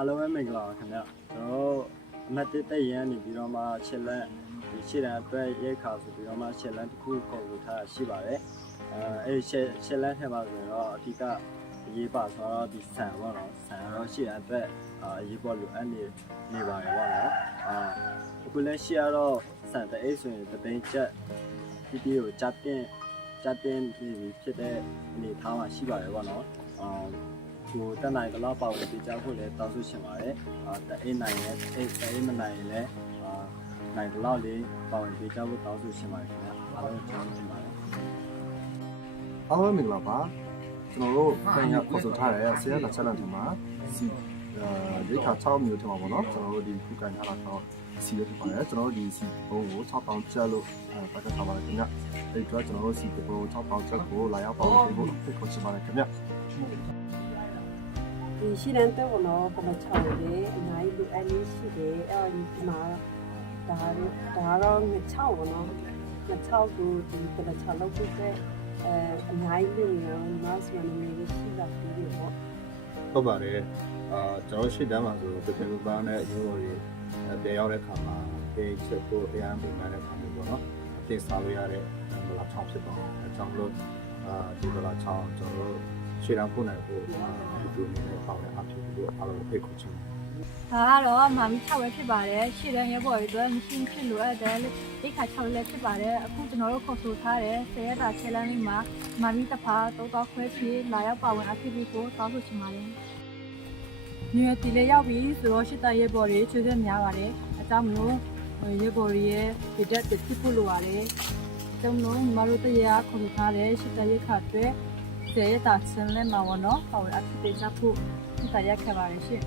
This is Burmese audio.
အားလုံးပဲမင်္ဂလာပါခင်ဗျကျွန်တော်အမတ်တစ်တက်ရန်နေပြီးတော့မှရှစ်လန်းဒီရှစ်လန်းအတွက်ရိတ်ခါဆိုပြီးတော့မှရှစ်လန်းတစ်ခုခေါ်လို့ထားရှိပါတယ်အဲ့ရှစ်လန်းထဲမှာဆိုတော့အဓိကအရေးပါဆိုတော့ဒီဆန်ပေါ့နော်ဆန်တော့ရှစ်လန်းအတွက်အရေးပေါ်လိုအပ်နေပါတယ်ပေါ့နော်အခုလည်းရှစ်ကတော့ဆန်တဲ့အိတ်ဆိုရင်တသိန်းချက်ဒီကိုကြတင်ပြီးဖြစ်တဲ့အနေထားမှာရှိပါတယ်ပေါ့နော်ကိုတက်နိုင်တော့ပေါ့ဝင်ပြကြဖို့လည်းတောင်းဆိုချင်ပါတယ်တအိတ်နိုင်လည်းအိတ်မနိုင်လည်းနိုင်တော့လေးပေါ့ဝင်ပြကြဖို့တောင်းဆိုချင်ပါတယ်ခင်ဗျအားလုံးကျေးဇူးတင်ပါတယ်အားလုံးမင်္ဂလာပါကျွန်တော်တို့ပြန်ရခေါ်ဆိုထားတဲ့ဆရာလက်ချက်လက်ထမှာစီရိခါ6မျိုးထမှာပေါ့နော်ကျွန်တော်တို့ဒီခုကန်ထားတာတော့စီရဖြစ်ပါတယ်ကျွန်တော်တို့ဒီစီဘုံကို6ပေါင်ကျပ်လို့ပတ်သက်ထားပါတယ်ခင်ဗျအဲ့တော့ကျွန်တော်တို့စီဘုံ6ပေါင်ကျပ်ကိုလာရောက်ပေါင်ပေးဖို့ဖိတ်ခေါ်ချင်ပါတယ်ခင်ဗျဒီရှိတဲ့တော့တော့ပမချောင်းလေးအများကြီးလိုအပ်နေရှိတယ်အဲဒီမှာဒါတော့ငချောင်းပေါ့နော်ငချောင်းကိုဒီပမချောင်းလောက်ဖြစ်တဲ့အများကြီးလိုနေတော့မတ်စမနေနေရှိတာပြီးတော့ဟုတ်ပါတယ်ကျွန်တော်ရှေ့တန်းမှာဆိုတကယ်လို့ပါနဲ့ရိုးရိုးလေးပြန်ရောက်တဲ့ခါမှာဒီချက်ကိုအရန်ပြင်လာတဲ့ခါမျိုးပေါ့နော်အသိစားလို့ရတဲ့ဘလာချောင်းဖြစ်သွားတယ်အကြောင်းလို့ဒီဘလာချောင်းကျွန်တော်တို့ရှေ့တန်းပို့နိုင်ဖို့ဒီလိုနေတဲ့ပေါင်းတဲ့အဖြစ်ကိုအားလုံးဖိတ်ခေါ်ချင်တယ်ဒါကတော့မာမီ6ပဲဖြစ်ပါတယ်ရှေ့တန်းရဲဘော်တွေအတွက်မရှိဖြစ်လို့ရတယ်လိခါ6လည်းဖြစ်ပါတယ်အခုကျွန်တော်တို့ခေါ်ဆိုထားတဲ့10ရက်တာ6လမ်းလေးမှာမာမီတစ်ဖာ3ခွဲဖြည့်လာရောက်ပါဝင်အဖြစ်ကိုတောင်းဆိုချင်ပါတယ်ညတီလေးရောက်ပြီဆိုတော့ရှစ်တရဲဘော်တွေချွေးချက်များပါတယ်အကြောင်းမလို့ရဲဘော်တွေရဲ့ဒီတက်တစ်ဖြစ်ဖို့လိုပါတယ်အကြောင်းမလို့ညီမတို့တရားခေါ်ဆိုထားတဲ့ရှစ်တရဲခါအတွက်10ရက်တာ6လမ်းမှာပေါ့နော်ပါဝင်အဖြစ်ပေးချဖို့ဒီတရားခဲ့ပါတယ်ရှင့်